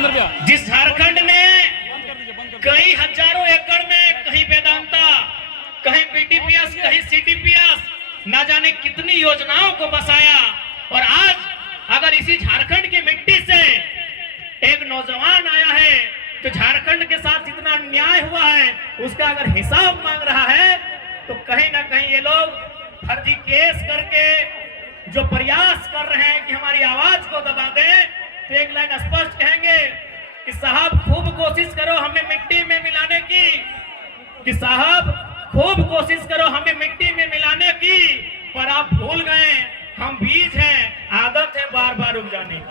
जिस झारखंड ने कई हजारों एकड़ में कहीं वेदांता, कहीं बीटीपीएस, कहीं सीटीपीएस, ना जाने कितनी योजनाओं को बसाया, और आज अगर इसी झारखंड की मिट्टी से एक नौजवान आया है तो झारखंड के साथ जितना अन्याय हुआ है उसका अगर हिसाब मांग रहा है, तो कहीं ना कहीं ये लोग फर्जी केस करके जो प्रयास कर रहे हैं कि हमारी आवाज को दबा दें, तो एक लाइन स्पष्ट कहेंगे कि साहब खूब कोशिश करो हमें मिट्टी में मिलाने की, कि साहब खूब कोशिश करो हमें मिट्टी में मिलाने की, पर आप भूल गए हम बीज हैं, आदत है बार बार उग जाने की।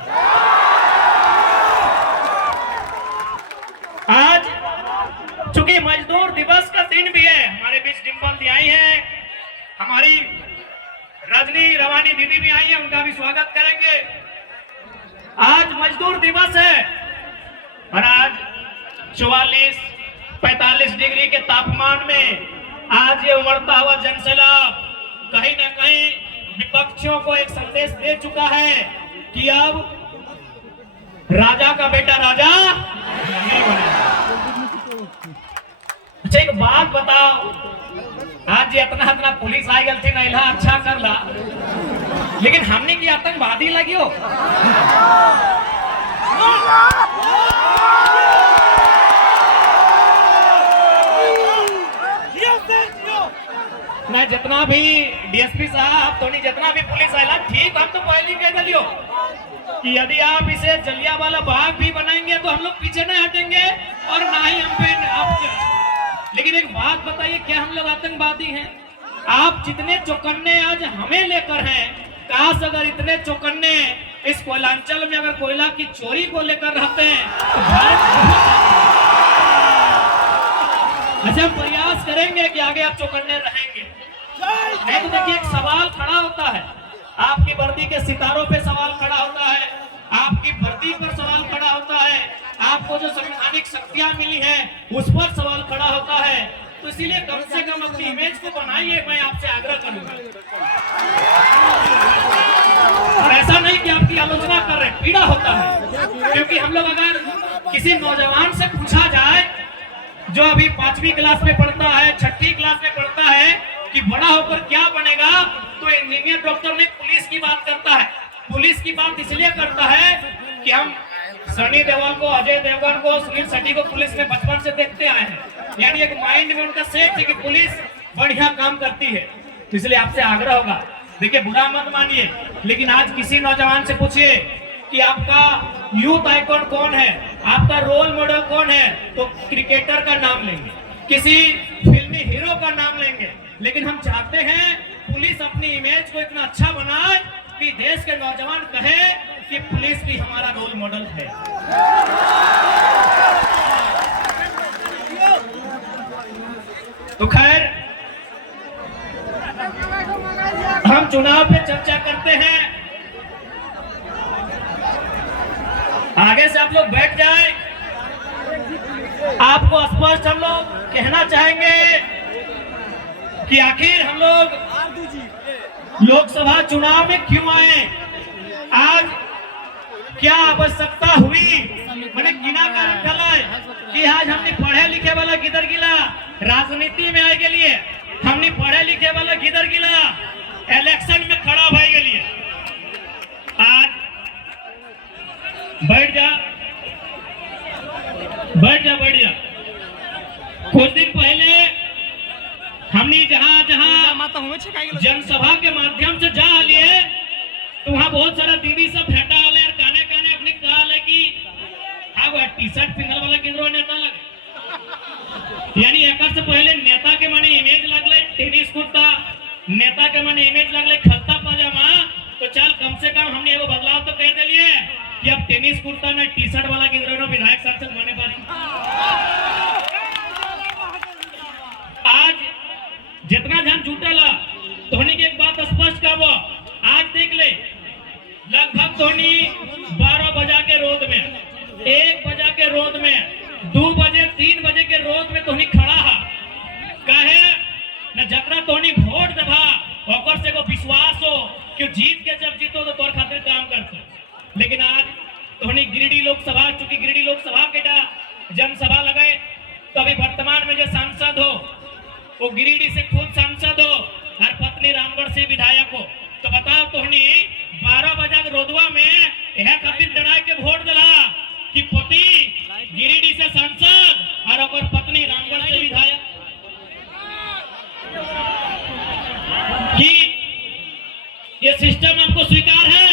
आज चूंकि मजदूर दिवस का दिन भी है, हमारे बीच डिंपल दी आई है, हमारी रजनी रवानी दीदी भी आई है, उनका भी स्वागत करेंगे। आज मजदूर दिवस है और आज 44-45 डिग्री के तापमान में आज ये उमड़ता हुआ जनसैलाब कहीं ना कहीं विपक्षियों को एक संदेश दे चुका है कि अब राजा का बेटा राजा नहीं बनेगा। अच्छा एक बात बताओ, आज इतना इतना पुलिस आई गलती नहीं ला, अच्छा कर ला, लेकिन हमने की आतंकवादी लगी हो ना, जितना भी डीएसपी साहब तो नहीं, जितना भी पुलिस आएगा ठीक, हम तो पहले कह दियो कि यदि आप इसे जलियांवाला बाग भी बनाएंगे तो हम लोग पीछे नहीं हटेंगे और ना ही हम पे। लेकिन एक बात बताइए, क्या हम लोग आतंकवादी हैं? आप जितने चौकन्ने आज हमें लेकर हैं, काश अगर इतने चौकन्ने इस कोयलांचल में अगर कोयला की चोरी को लेकर रहते हैं तो भारत अच्छा प्रयास करेंगे कि आगे आप चौकन्ने रहेंगे। नहीं तो देखिए एक सवाल खड़ा होता है, आपकी वर्दी के सितारों पे सवाल खड़ा होता है, आपकी भर्ती पर सवाल खड़ा होता है, आपको जो संवैधानिक शक्तियां मिली है उस पर सवाल खड़ा होता है। तो इसीलिए कम से कम अपनी इमेज को बनाइए, मैं आपसे आग्रह करूंगा। और ऐसा नहीं कि आपकी आलोचना कर रहे हैं, पीड़ा होता है, क्योंकि हम लोग अगर किसी नौजवान से पूछा जाए जो अभी 5वीं क्लास में पढ़ता है, 6ठी क्लास में पढ़ता है कि बड़ा होकर क्या बनेगा, तो इंजीनियर, डॉक्टर नहीं, पुलिस की बात करता है। पुलिस की बात इसलिए करता है कि हम सनी देओल को, अजय देवगन को, सुनील शेट्टी को पुलिस में बचपन से देखते आए हैं, यानी एक माइंड में उनका सेट है कि पुलिस बढ़िया काम करती है। तो इसलिए आपसे आग्रह होगा, देखिए बुरा मत मानिए, लेकिन आज किसी नौजवान से पूछिए कि आपका यूथ आइकॉन कौन है, आपका रोल मॉडल कौन है, तो क्रिकेटर का नाम लेंगे, किसी फिल्मी हीरो का नाम लेंगे। लेकिन हम चाहते हैं पुलिस अपनी इमेज को इतना अच्छा बनाए कि देश के नौजवान कहे कि पुलिस भी हमारा रोल मॉडल है। तो खैर हम चुनाव पे चर्चा करते हैं, आगे से आप लोग बैठ जाए। आपको स्पष्ट हम लोग कहना चाहेंगे कि आखिर हम लोग लोकसभा चुनाव में क्यों आए, आज क्या आवश्यकता हुई, मैंने गिना कर चला कि आज हमने पढ़े लिखे वाला किधर गिला, राजनीति में आए के लिए हमने पढ़े लिखे वाला किधर गिला, इलेक्शन में खड़ा भाई के लिए। आज बैठ जा। कुछ दिन पहले हमने जहां जनसभा के माध्यम से जा लिए, तो वहां बहुत सारा दीदी सब भेटा वाले और काने काने अपनी कहल है कि हाँ वो टी शर्ट पिंगल वाला केंद्र नेता लगे, यानी एक से पहले नेता के माने इमेज लगले टेनिस कुर्ता, नेता के माने इमेज लगले खलता पजामा, तो चल कम से कम हमने एगो बदलाव तो कर दिए कि अब टेनिस कुर्ता में टी शर्ट वाला केंद्र विधायक सांसद बने पारी। आज जितना जन जुटेला धोनी की एक बात स्पष्ट का, वो आज देख ले लगभग धोनी 12 बजा के रोड में, 1 बजा के रोड में, 2 बजे 3 बजे के रोड में धोनी खड़ा है, कहे न जकरा धोनी वोट देबा ओकर से को विश्वास हो कि जीत के जब जीतो तो तोर खातिर काम करते। लेकिन आज धोनी गिरिडीह लोकसभा लोकसभा, चूंकि गिरिडीह लोकसभा के जनसभा लगाए, तो अभी वर्तमान में जो सांसद हो वो गिरिडीह से खुद सांसद हो और पत्नी रामगढ़ से विधायक हो। तो बताओ तोहनी 12 बजा रोडवा में यह खातिर लड़ाई के वोट दिला कि पति गिरिडीह से सांसद और ओकर पत्नी रामगढ़ से विधायक। कि ये सिस्टम आपको स्वीकार है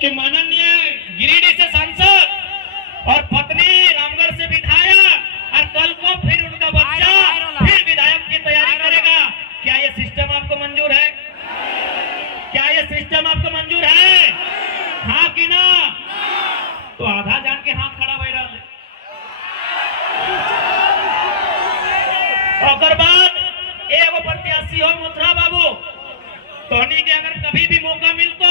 कि माननीय गिरिडीह से सांसद और पत्नी रामगढ़ से विधायक और कल को फिर उनका बच्चा फिर विधायक की तैयारी करेगा? क्या ये सिस्टम आपको मंजूर है? क्या ये सिस्टम आपको मंजूर है? हाँ कि ना? तो आधा जान के हाथ खड़ा हो रहा है। और बाद एगो प्रत्याशी हो मथुरा बाबू, तोहनी के अगर कभी भी मौका मिलतो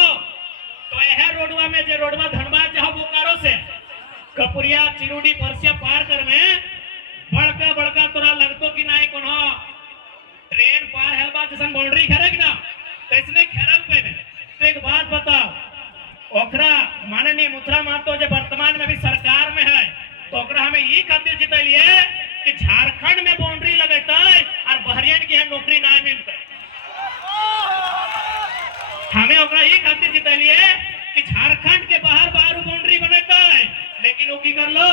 तो यह रोडवा में जो रोडवा धनबाद जहाँ बोकारो से कपुरिया चिरुडी परसिया पार कर में बड़का बड़का तोरा लगतो कि नहीं कोनो ट्रेन पार है बा जैसे बाउंड्री घेरे कि ना, तो इसने घेरल पे में। तो एक बात बताओ, ओकरा माननीय मथुरा महतो जो वर्तमान में भी सरकार में है, तो ओकरा हमें ये खातिर जितलिए कि झारखंड में बाउंड्री लगेता है और बहरियन की नौकरी ना मिलता है। हमें ओकरा ये खातिर जितलिए कि झारखंड के बाहर बाहर बाउंड्री बनेता है, लेकिन वो की कर लो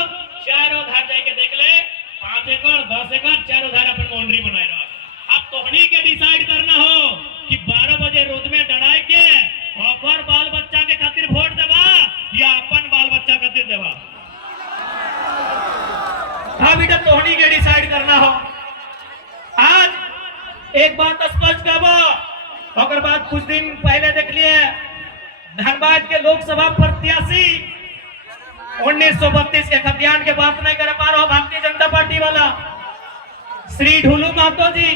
चारों धार जाके देख ले 5 एकड़ 10 एकड़ चारों धार अपन बाउंड्री बनाए रहो। अब तोहनी के डिसाइड करना हो कि 12 बजे रोड में डराए के और बाल बच्चा के खातिर वोट देवा या अपन बाल बच्चा खातिर देवा। हाँ बेटा, तोहनी के डिसाइड करना हो। आज एक बात स्पष्ट करबो, और बाद कुछ दिन पहले देख लिए धनबाद के लोकसभा प्रत्याशी 1932 के खतियान के बात नहीं कर पा रहा भारतीय जनता पार्टी वाला श्री ढुलू महतो जी।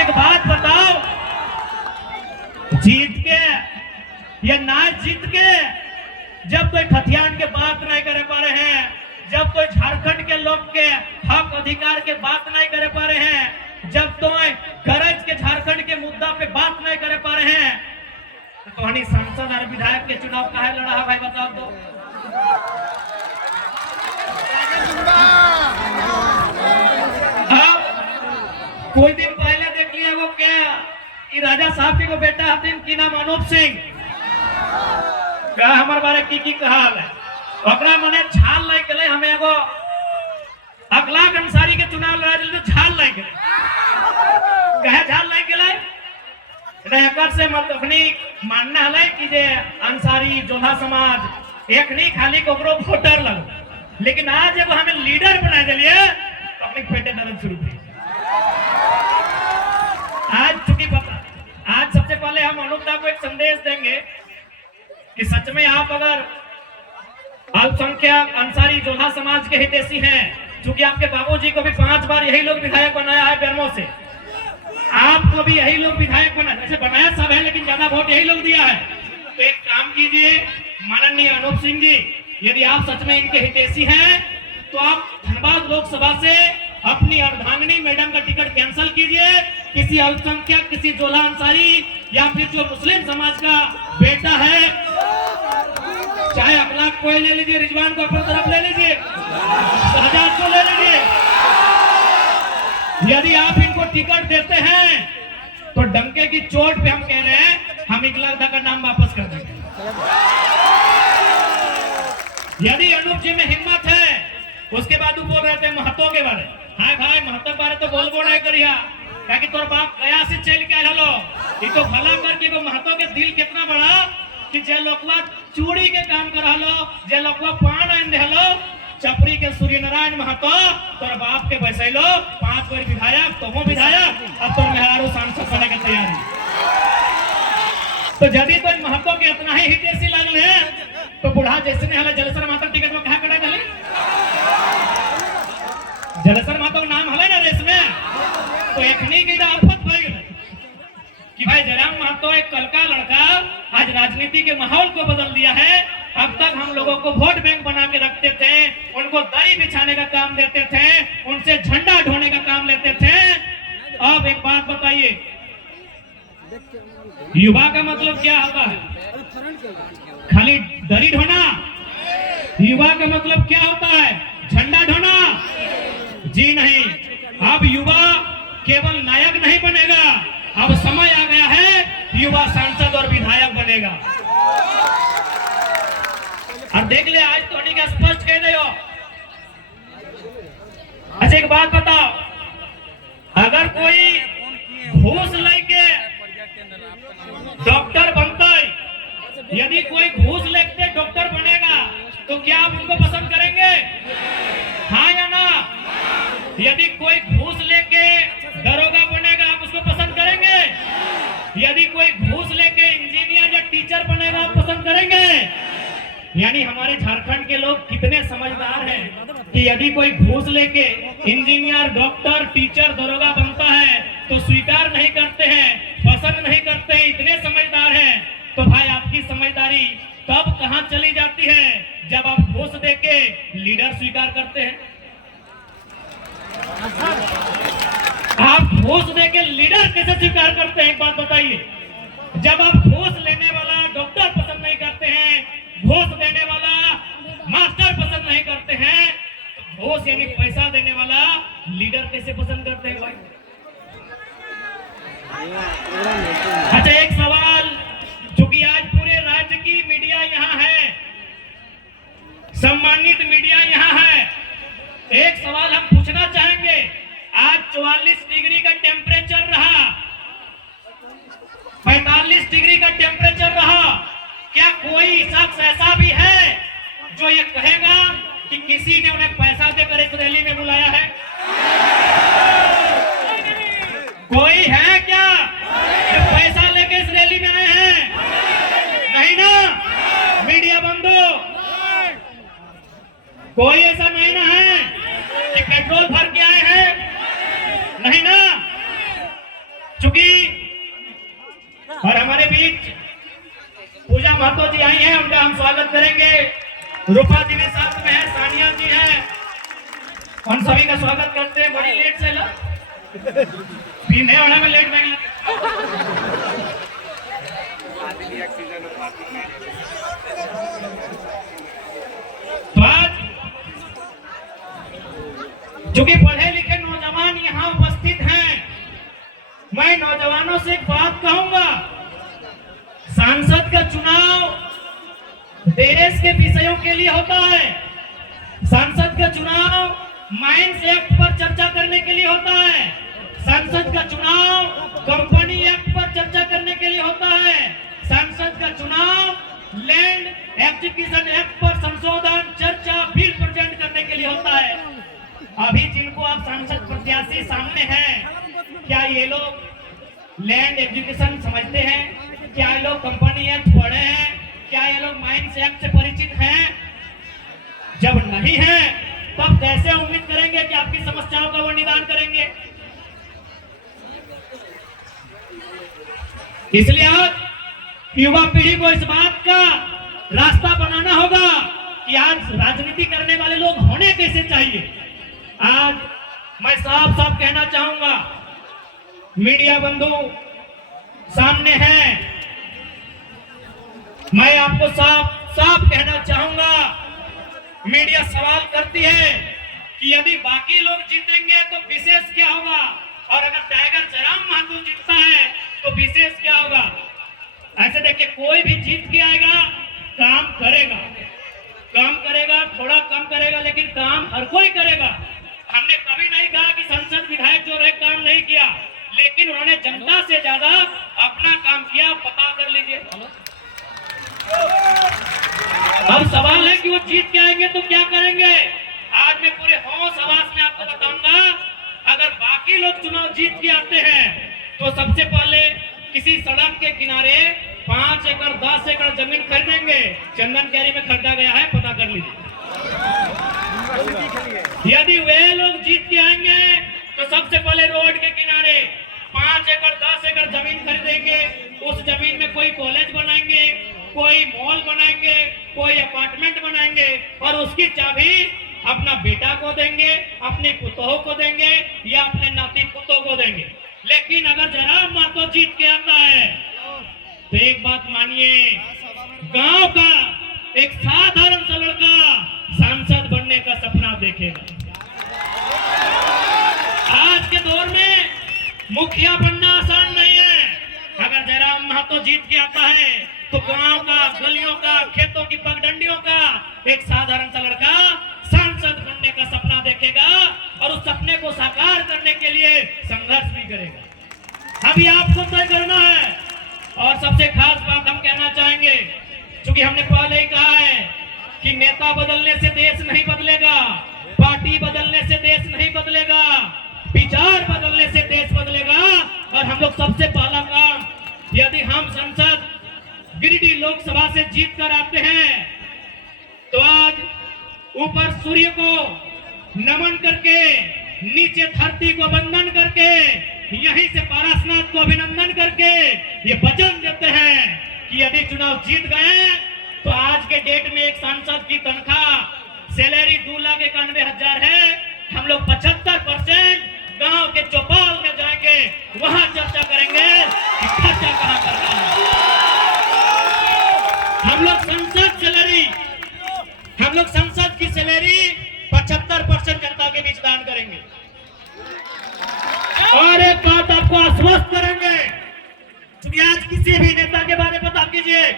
एक बात बताओ, जीत के या ना जीत के जब कोई खतियान के बात नहीं करे पा रहे हैं, जब कोई झारखंड के लोग के हक अधिकार के बात नहीं करे पा रहे हैं, जब तो गरज के झारखंड के मुद्दा पे बात नहीं करे पा रहे हैं, तो हनी सांसद और विधायक के चुनाव काहे लड़ा है भाई बताओ तो? कोई दिन पहले देख लिया वो क्या राजा साहब के बेटा हथिन की नाम अनूप सिंह का हमारे बारे की कहाल है, ओकरा मने छाल लाई के हमें एगो अखलाक अंसारी के चुनाव लड़ा दिल तो छाल लाई के कहे छाल लाई के रहकर से मत अपनी मानना है कि जे अंसारी जोधा समाज एक नहीं खाली कोकरो वोटर लगो, लेकिन आज जब हमें लीडर बना दिलिए तो अपनी पेटे दर्द शुरू हुई। आज चूंकि आज सबसे पहले हम अनुपदा को एक संदेश देंगे कि सच में आप अगर अल्पसंख्यक अंसारी जोधा समाज के हितैषी हैं, चूंकि आपके बाबूजी को भी 5 बार यही लोग विधायक बनाया है बेरमो से, आपको भी यही लोग विधायक बनाया सब है, लेकिन ज्यादा वोट यही लोग दिया है। तो एक काम कीजिए माननीय अनूप सिंह जी, यदि आप सच में इनके हितैषी हैं तो आप धनबाद लोकसभा से अपनी अर्धांगिनी मैडम का टिकट कैंसिल कीजिए, किसी अल्पसंख्यक किसी जोधा अंसारी या फिर जो मुस्लिम समाज का बेटा है, चाहे अखलाक को ले लीजिए, रिजवान को अपनी तरफ ले लीजिए, शहजाद को ले लीजिए, यदि आप इनको टिकट देते हैं तो डंके की चोट पे हम कह रहे हैं हम इकलादा का नाम वापस कर देंगे। यदि अनूप जी में हिम्मत है, उसके बाद वो बोल रहे थे महतो के बारे, हाँ भाई महतो बारे तो बोलबो नहीं करिया, क्योंकि तोर बाप गया से चल के आलो, ये तो भला करके वो महतो के दिल कितना बड़ा कि जे लोकवा चूड़ी के काम करा लो, जे लोकवा पान आन दे लो, चपरी के सूर्य नारायण महतो तोर बाप के बैसैलो 5 बार विधायक, तो वो विधायक अब तोर मेहरारू सांसद बने के तैयारी। तो यदि तो महतो के इतना ही हितैषी लगले तो बुढ़ा जैसे ने हले जलेसर महतो टिकट में कहा कड़ा गले, जलेसर महतो नाम हले ना रेस में, तो एकनी की आफत भई गले कि भाई जयराम महतो एक कल का लड़का आज राजनीति के माहौल को बदल दिया है। अब तक हम लोगों को वोट बैंक बना के रखते थे, उनको दरी बिछाने का काम देते थे, उनसे झंडा ढोने का काम लेते थे। अब एक बात बताइए, युवा का मतलब क्या होता है? खाली दरी ढोना युवा का मतलब क्या होता है? झंडा ढोना? जी नहीं। अब युवा केवल नायक नहीं बनेगा, अब समय आ गया है युवा सांसद और विधायक बनेगा। और देख ले, आज तो क्या स्पष्ट कह दे हो। अच्छा एक बात बताओ, अगर कोई घूस लेके डॉक्टर बनता है, यदि कोई घूस लेके डॉक्टर बनेगा तो क्या आप उनको पसंद करेंगे? हाँ या ना? यदि कोई घूस लेके दरोगा बनेगा आप उसको पसंद करेंगे? यदि कोई घूस लेके इंजीनियर या टीचर बनेगा आप पसंद करेंगे? यानी हमारे झारखंड के लोग कितने समझदार हैं कि यदि कोई घूस लेके इंजीनियर, डॉक्टर, टीचर, दरोगा बनता है तो स्वीकार नहीं करते हैं, पसंद नहीं करते हैं। इतने समझदार हैं। तो भाई आपकी समझदारी तब कहां चली जाती है जब आप घूस देके लीडर स्वीकार करते हैं। आप घूस देके लीडर कैसे स्वीकार करते हैं, एक बात बताइए। जब आप घूस लेने वाला डॉक्टर पसंद नहीं करते हैं, घूस देने वाला मास्टर पसंद नहीं करते हैं, तो घूस यानी पैसा देने वाला लीडर कैसे पसंद करते हैं भाई? अच्छा एक सवाल, क्योंकि आज पूरे राज्य की मीडिया यहाँ है, सम्मानित मीडिया यहाँ है, एक सवाल हम पूछना चाहेंगे। आज 44 डिग्री का टेम्परेचर रहा, 45 डिग्री का टेम्परेचर रहा। क्या कोई शख्स ऐसा भी है जो ये कहेगा कि किसी ने उन्हें पैसा देकर इस रैली में बुलाया है? कोई है क्या जो पैसा लेकर इस रैली में आए हैं? नहीं ना? मीडिया बंधु, कोई ऐसा नहीं ना है कि पेट्रोल भर के आए हैं? नहीं ना? चूंकि और हमारे बीच पूजा महतो जी आई हैं, उनका हम स्वागत करेंगे। रूपा जी भी साथ में है, सानिया जी हैं, उन सभी का स्वागत करते हैं। बड़ी लेट से लो पीने वाला में लेट में तो आज जो कि पढ़े लिखे नौजवान यहाँ उपस्थित हैं, मैं नौजवानों से एक बात कहूंगा। सांसद का चुनाव देश के विषयों के लिए होता है। सांसद का चुनाव माइंस एक्ट पर चर्चा करने के लिए होता है। सांसद का चुनाव कंपनी एक्ट पर चर्चा करने के लिए होता है। सांसद का चुनाव लैंड एक्विजिशन एक्ट पर संशोधन, चर्चा, बिल प्रेजेंट करने के लिए होता है। अभी जिनको आप सांसद प्रत्याशी सामने हैं, क्या ये लोग लैंड एक्विजिशन समझते हैं? क्या ये लोग कंपनी एक्ट पढ़े हैं? क्या ये लोग माइंस एक्ट से परिचित हैं? जब नहीं है तब कैसे उम्मीद करेंगे कि आपकी समस्याओं का वो निदान करेंगे? इसलिए आज युवा पीढ़ी को इस बात का रास्ता बनाना होगा कि आज राजनीति करने वाले लोग होने कैसे चाहिए। आज मैं साफ साफ कहना चाहूंगा, मीडिया बंधु सामने हैं, मैं आपको साफ साफ कहना चाहूंगा। मीडिया सवाल करती है कि यदि बाकी लोग जीतेंगे तो विशेष क्या होगा, और अगर टाइगर जयराम महतो जीतता है तो विशेष क्या होगा। ऐसे देखिए, कोई भी जीत के आएगा, काम करेगा, थोड़ा कम करेगा, लेकिन काम हर कोई करेगा। हमने कभी नहीं कहा कि संसद विधायक जो रहे काम नहीं किया, लेकिन उन्होंने जनता से ज्यादा अपना काम किया। पता कर लीजिए। अब सवाल है कि वो जीत के आएंगे तो क्या करेंगे। आज मैं पूरे होश आवाज में आपको बताऊंगा, अगर बाकी लोग चुनाव जीत के आते हैं तो सबसे पहले किसी सड़क के किनारे 5 एकड़ 10 एकड़ जमीन खरीदेंगे। चंदन कैरी में खरीदा गया है, पता कर लीजिए। यदि वे लोग जीत के आएंगे तो सबसे पहले रोड के किनारे 5 एकड़ 10 एकड़ जमीन खरीदेंगे। उस जमीन में कोई कॉलेज बनाएंगे, कोई मॉल बनाएंगे, कोई अपार्टमेंट बनाएंगे, और उसकी चाबी अपना बेटा को देंगे, अपने पुतों को देंगे, या अपने नाती पुतों को देंगे। लेकिन अगर जयराम महतो जीत के आता है तो एक बात मानिए, गांव का एक साधारण सा लड़का बनने का सपना देखेगा। आज के दौर में मुखिया बनना आसान नहीं है। अगर जयराम महतो जीत के आता है तो गांव का, गलियों का, खेतों की पगडंडियों का एक साधारण सा लड़का सांसद बनने का सपना देखेगा और उस सपने को साकार करने के लिए संघर्ष भी करेगा। अभी आपको तय करना है। और सबसे खास बात हम कहना चाहेंगे, क्योंकि हमने पहले ही कहा है कि नेता बदलने से देश नहीं बदलेगा, पार्टी बदलने से देश नहीं बदलेगा, विचार बदलने से देश बदलेगा। और हम लोग सबसे पहला काम, यदि हम संसद गिरिडीह लोकसभा से जीत कर आते हैं तो आज ऊपर सूर्य को नमन करके, नीचे धरती को वंदन करके, यहीं से पारसनाथ को अभिनंदन करके ये वचन देते हैं कि यदि चुनाव जीत गए तो आज के डेट में एक सांसद की तनख्वाह सैलरी 2,91,000 है। हम लोग 75% गांव के चौपाल में जाएंगे, वहां चर्चा करेंगे कि खर्चा कहां करना है। हम लोग संसद की सैलरी 75% जनता के बीच दान करेंगे। और एक बात आपको आश्वस्त करेंगे, क्योंकि आज किसी भी नेता के बारे में बता कीजिए,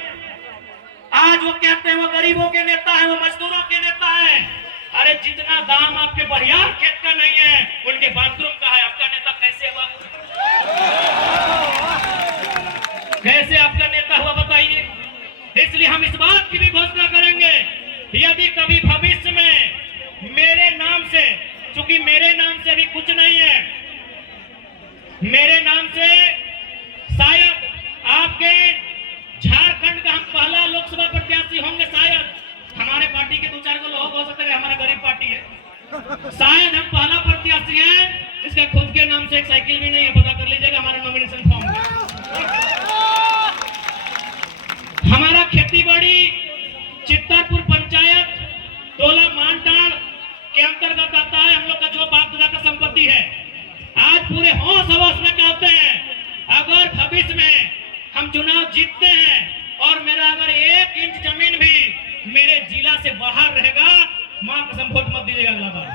आज वो कहते हैं वो गरीबों के नेता है, वो मजदूरों के नेता है। अरे जितना दाम आपके बरियार खेत का नहीं है, उनके बाथरूम का है। आपका नेता कैसे हुआ? कैसे आपका नेता हुआ बताइए। इसलिए हम इस बात की भी घोषणा करेंगे, यदि कभी भविष्य में मेरे नाम से, चूंकि मेरे नाम से अभी कुछ नहीं है, मेरे नाम से शायद आपके झारखंड का हम पहला लोकसभा प्रत्याशी होंगे। शायद हमारे पार्टी के 2-4 को लोग हो सकते हैं, हमारा गरीब पार्टी है, शायद हम पहला प्रत्याशी हैं जिसका खुद के नाम से एक साइकिल भी नहीं है। पता कर लीजिएगा हमारा नॉमिनेशन फॉर्म में। हमारा खेती बाड़ी चित्तरपुर पंचायत टोला मानटाड़ के अंतर्गत आता है। हम लोग का जो बाप दादा का संपत्ति है, आज पूरे होश हवस में कहते हैं, अगर भविष्य में हम चुनाव जीतते हैं और मेरा अगर 1 इंच जमीन भी मेरे जिला से बाहर रहेगा, मां कसम वोट मत दीजिएगा अगला बार।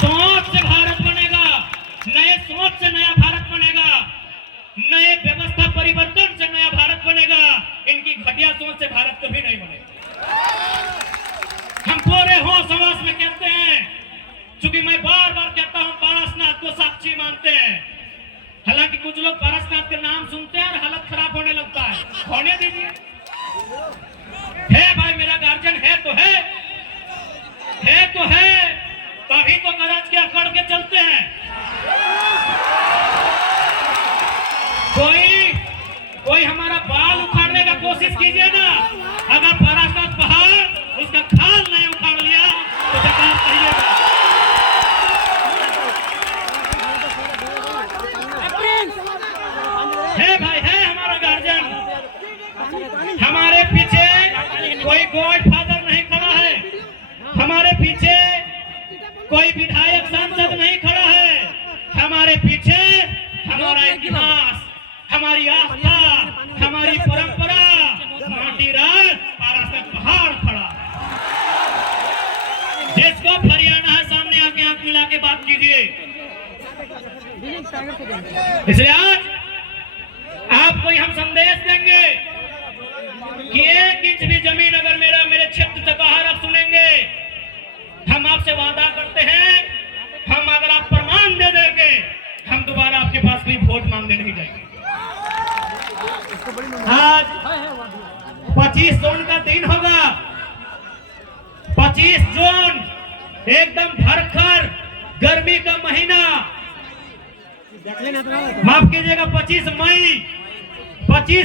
सोच से भारत बनेगा, नए सोच से नया भारत बनेगा, नए व्यवस्था परिवर्तन से नया भारत बनेगा। इनकी घटिया सोच से भारत कभी नहीं बनेगा। हम पूरे होश हवस में कहते हैं, क्योंकि मैं बार बार कहता हूं पारसनाथ को साक्षी मानते हैं। हालांकि कुछ लोग पारसनाथ के नाम सुनते हैं और हालत खराब होने लगता है। होने दीजिए, है भाई मेरा गार्जियन है तो है तभी तो गरज के अकड़ के चलते हैं। कोई हमारा बाल उखाड़ने का कोशिश कीजिए ना, अगर पारसनाथ पहाड़ उसका खाल नहीं उखाड़ लिया तो जवाब कहिएगा। है भाई, है हमारा गार्जियन। हमारे पीछे कोई गॉड फादर नहीं खड़ा है, हमारे पीछे कोई विधायक सांसद नहीं खड़ा है। हमारे पीछे हमारा इतिहास, हमारी आस्था, हमारी परंपरा, माटी राज पारसनाथ पहाड़ खड़ा है। जिसको हरियाणा है सामने आके आंख मिला के बात कीजिए। इसलिए आज आपको हम संदेश देंगे कि 1 इंच भी जमीन अगर मेरे क्षेत्र से बाहर आप सुनेंगे, हम आपसे वादा करते हैं, हम अगर आप प्रमाण दे देंगे, हम दोबारा आपके पास कोई वोट मांगने नहीं जाएंगे। आज 25 जून का दिन होगा। 25 जून एकदम भरकर गर्मी का महीना, माफ कीजिएगा 25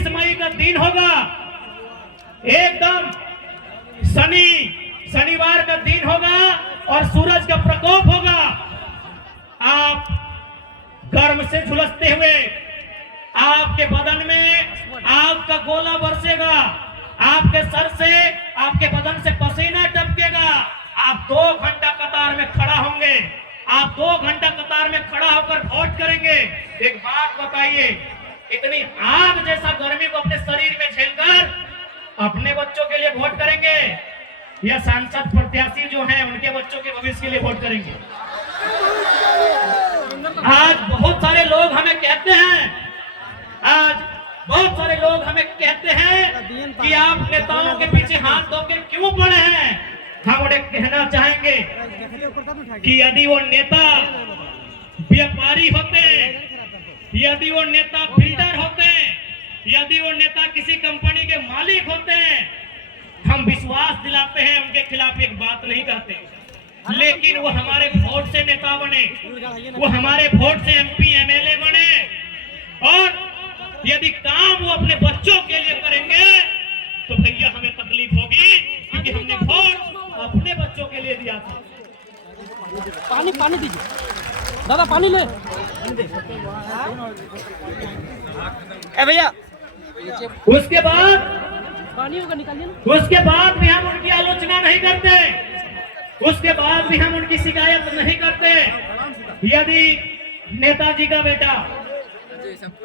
मई का दिन होगा। एकदम शनिवार का दिन होगा और सूरज का प्रकोप होगा। आप गर्म से झुलसते हुए, आपके बदन में आग का गोला बरसेगा, आपके सर से, आपके बदन से पसीना टपकेगा। आप 2 घंटा कतार में खड़ा होंगे, आप 2 घंटा कतार में खड़ा होकर वोट करेंगे। एक बात बताइए, इतनी आग जैसा गर्मी को अपने शरीर में झेलकर अपने बच्चों के लिए वोट करेंगे या सांसद प्रत्याशी जो हैं उनके बच्चों के भविष्य के लिए वोट करेंगे। आज बहुत सारे लोग हमें कहते हैं कि आप नेताओं के पीछे हाथ धो के क्यों पड़े हैं। हम उन्हें कहना चाहेंगे कि यदि वो नेता व्यापारी होते, यदि वो नेता बिल्डर होते, यदि वो नेता किसी कंपनी के मालिक होते, हम विश्वास दिलाते हैं, उनके खिलाफ एक बात नहीं कहते। लेकिन वो हमारे वोट से नेता बने, वो हमारे वोट से एमपी एमएलए बने, और यदि काम वो अपने बच्चों के लिए करेंगे तो भैया हमें तकलीफ होगी, क्योंकि हमने वोट अपने बच्चों के लिए दिया था। पानी दीजिए दादा, पानी ले भैया। उसके बाद पानी होगा निकालिए ना। उसके बाद भी हम उनकी आलोचना नहीं करते, उसके बाद भी हम उनकी शिकायत नहीं करते। यदि नेताजी का बेटा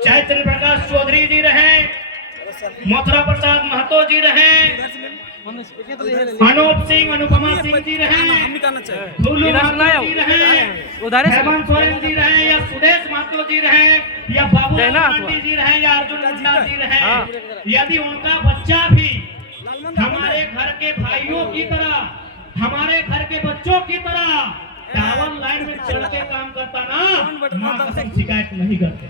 चाहे चंद्र प्रकाश चौधरी जी रहे, मथुरा प्रसाद महतो जी रहे, अनूप सिंह अनुपमा सिंह जी रहे, फूलू महतो जी रहे, हेमंत सोरेन जी रहे, या सुदेश महतो जी रहे, या बाबू मांडी जी रहे, या अर्जुन मुंडा जी रहे, यदि उनका बच्चा भी हमारे घर के भाइयों की तरह, हमारे घर के बच्चों की तरह टावर लाइन में चढ़ के काम करता ना, मां कसम शिकायत नहीं करते।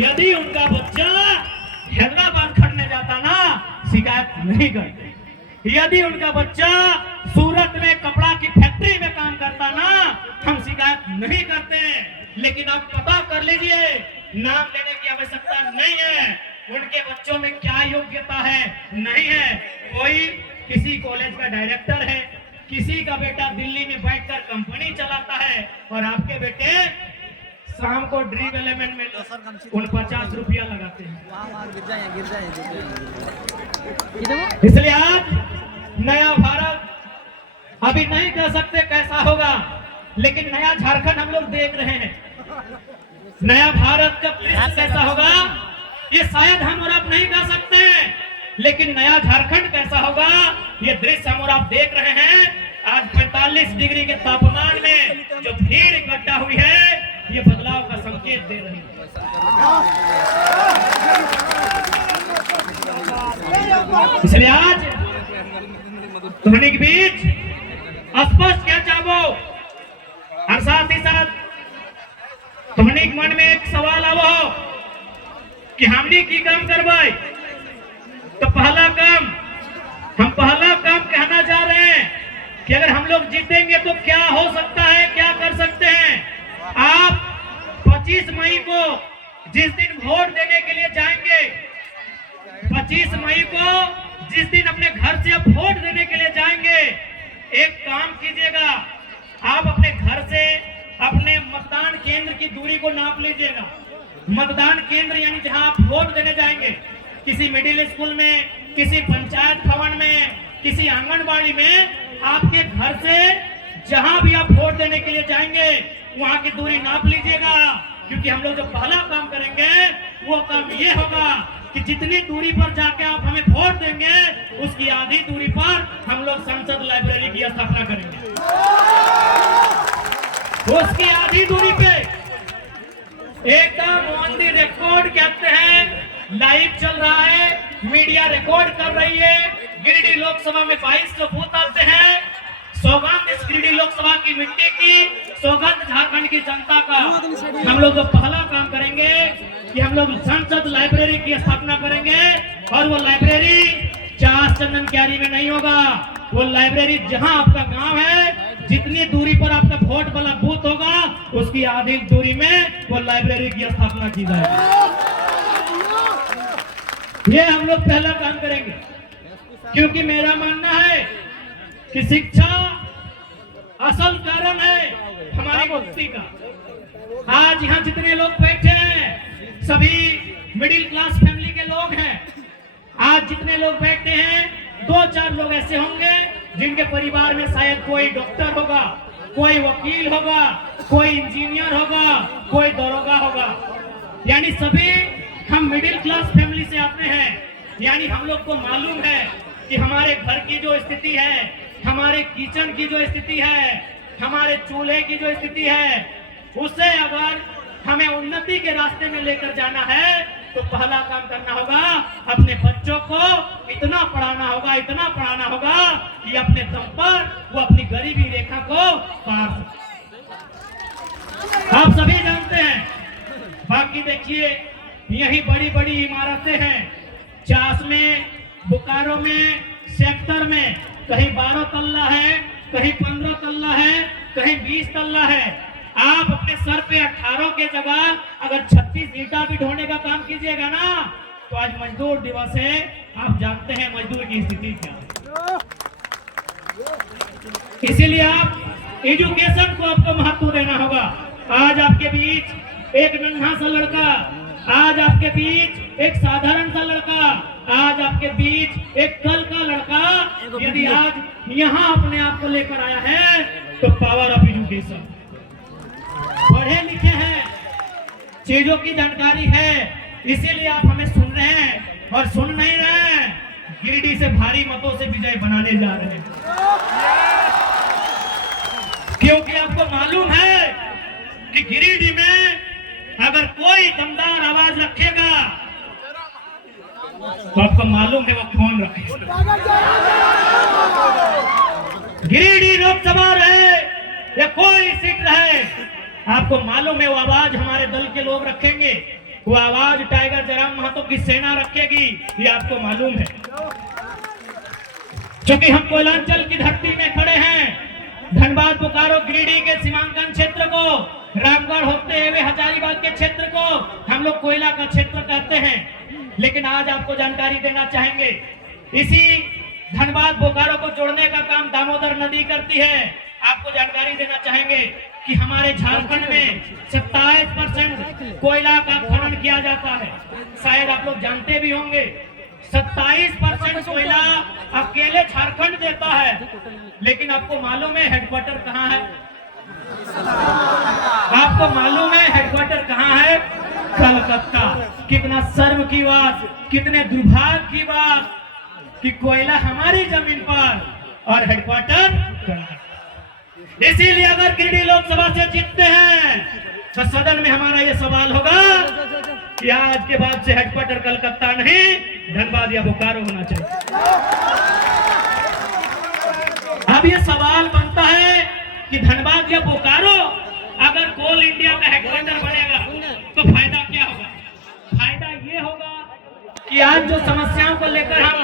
यदि उनका बच्चा हैदराबाद खड़ने जाता ना, शिकायत नहीं करते। यदि उनका बच्चा सूरत में कपड़ा की फैक्ट्री में काम करता ना, हम शिकायत नहीं करते। लेकिन आप पता कर लीजिए, नाम लेने की आवश्यकता नहीं है, उनके बच्चों में क्या योग्यता है, नहीं है। कोई किसी कॉलेज का डायरेक्टर है, किसी का बेटा दिल्ली में बैठकर कंपनी चलाता है, और आपके बेटे शाम को ड्रीम एलिमेंट में 49 रुपया लगाते हैं। इसलिए आज नया भारत अभी नहीं कह सकते कैसा होगा, लेकिन नया झारखंड हम लोग देख रहे हैं। नया भारत का दृश्य कैसा होगा ये शायद हम और आप नहीं कह सकते, लेकिन नया झारखंड कैसा होगा ये दृश्य हम और आप देख रहे हैं। आज 45 डिग्री के तापमान में जो भीड़ इकट्ठा हुई है, ये बदलाव का संकेत दे रही है। इसलिए आज ध्वनि के बीच स्पष्ट क्या चाहो, और साथ ही साथ ध्वनि के मन में एक सवाल आवो कि हमने की काम करवाए, तो पहला काम कहना जा रहे हैं कि अगर हम लोग जीतेंगे तो क्या हो सकता है, क्या कर सकते हैं। आप 25 मई को जिस दिन वोट देने के लिए जाएंगे, 25 मई को जिस दिन अपने घर से आप वोट देने के लिए जाएंगे, एक काम कीजिएगा, आप अपने घर से अपने मतदान केंद्र की दूरी को नाप लीजिएगा। मतदान केंद्र यानी जहां आप वोट देने जाएंगे, किसी मिडिल स्कूल में, किसी पंचायत भवन में, किसी आंगनबाड़ी में, आपके घर से जहां भी आप वोट देने के लिए जाएंगे वहां की दूरी नाप लीजिएगा। क्योंकि हम लोग जो पहला काम करेंगे वो काम ये होगा कि जितनी दूरी पर जाके आप हमें वोट देंगे, उसकी आधी दूरी पर हम लोग संसद लाइब्रेरी की स्थापना करेंगे। उसकी आधी दूरी पे एकदम ऑन द रिकॉर्ड कहते हैं, लाइव चल रहा है, मीडिया रिकॉर्ड कर रही है। गिरिडीह लोकसभा में 22 बूथ आते हैं। सौगंध इस गिरिडीह लोकसभा की मिट्टी की, सौगंध झारखंड की जनता का। हम लोग जो पहला काम करेंगे कि हम लोग संसद लाइब्रेरी की स्थापना करेंगे, और वो लाइब्रेरी चास चंदन क्यारी में नहीं होगा। वो लाइब्रेरी जहां आपका गांव है, जितनी दूरी पर आपका वोट वाला बूथ होगा, उसकी आधी दूरी में वो लाइब्रेरी की स्थापना की जाएगी। ये हम लोग पहला काम करेंगे, क्योंकि मेरा मानना है कि शिक्षा असल कारण है हमारी मुक्ति का। आज यहाँ जितने लोग बैठे हैं सभी मिडिल क्लास फैमिली के लोग हैं। आज जितने लोग बैठे हैं, 2-4 लोग ऐसे होंगे जिनके परिवार में शायद कोई डॉक्टर होगा, कोई वकील होगा, कोई इंजीनियर होगा, कोई दरोगा होगा। यानी सभी हम मिडिल क्लास फैमिली से आते हैं। यानी हम लोग को मालूम है कि हमारे घर की जो स्थिति है, हमारे किचन की जो स्थिति है, हमारे चूल्हे की जो स्थिति है, उसे अगर हमें उन्नति के रास्ते में लेकर जाना है तो पहला काम करना होगा, अपने बच्चों को इतना पढ़ाना होगा, इतना पढ़ाना होगा कि अपने दम पर वो अपनी गरीबी रेखा को पार सके। आप सभी जानते हैं। बाकी देखिए, यही बड़ी बड़ी इमारतें हैं, चास में, बोकारो में, सेक्टर में, कहीं 12 तल्ला है, कहीं 15 तल्ला है, कहीं 20 तल्ला है। आप अपने सर पे 18 के जगह अगर 36 ईंटा भी ढोने का काम कीजिएगा ना, तो आज मजदूर दिवस है। आप जानते हैं मजदूर की स्थिति क्या है। इसीलिए आप एजुकेशन को आपको महत्व देना होगा। आज आपके बीच एक नन्हा सा लड़का, आज आपके बीच एक साधारण सा लड़का, आज आपके बीच एक कल का लड़का यदि आज यहाँ अपने आप को लेकर आया है तो पावर ऑफ एजुकेशन। पढ़े लिखे हैं, चीजों की जानकारी है, इसीलिए आप हमें सुन रहे हैं और सुन नहीं रहे हैं। गिरिडीह से भारी मतों से विजय बनाने जा रहे हैं, क्योंकि आपको मालूम है कि गिरिडीह में अगर कोई दमदार आवाज रखेगा तो आपको मालूम है वो कौन रखेगा। गिरिडीह लोकसभा रहे या कोई सीट रहे, आपको मालूम है वो आवाज हमारे दल के लोग रखेंगे, वो आवाज टाइगर जयराम महतो की सेना रखेगी, ये आपको मालूम है। क्योंकि हम कोयलांचल की धरती में खड़े हैं, धनबाद, बोकारो, गिरिडीह के सीमांकन क्षेत्र को, रामगढ़ होते हुए हजारीबाग के क्षेत्र को हम लोग कोयला का क्षेत्र कहते हैं। लेकिन आज आपको जानकारी देना चाहेंगे, इसी धनबाद बोकारो को जोड़ने का काम दामोदर नदी करती है। आपको जानकारी देना चाहेंगे कि हमारे झारखंड में 27% कोयला का खनन किया जाता है। शायद आप लोग जानते भी होंगे, 27% कोयला अकेले झारखंड देता है। लेकिन आपको मालूम है हेडक्वार्टर कहाँ है? आपको मालूम है हेडक्वार्टर कहाँ है? कलकत्ता। कितना शर्म की बात, कितने दुर्भाग्य की बात कि कोयला हमारी जमीन पर और हेडक्वार्टर। इसीलिए अगर गिरिडीह लोकसभा से जीतते हैं तो सदन में हमारा ये सवाल होगा कि आज के बाद से हेडक्वार्टर कलकत्ता नहीं, धनबाद या बोकारो होना चाहिए। अब ये सवाल बनता है कि धनबाद या बोकारो अगर कोल इंडिया का हेडक्वार्टर बनेगा तो फायदा क्या होगा? फायदा ये होगा कि आज जो समस्याओं को लेकर हम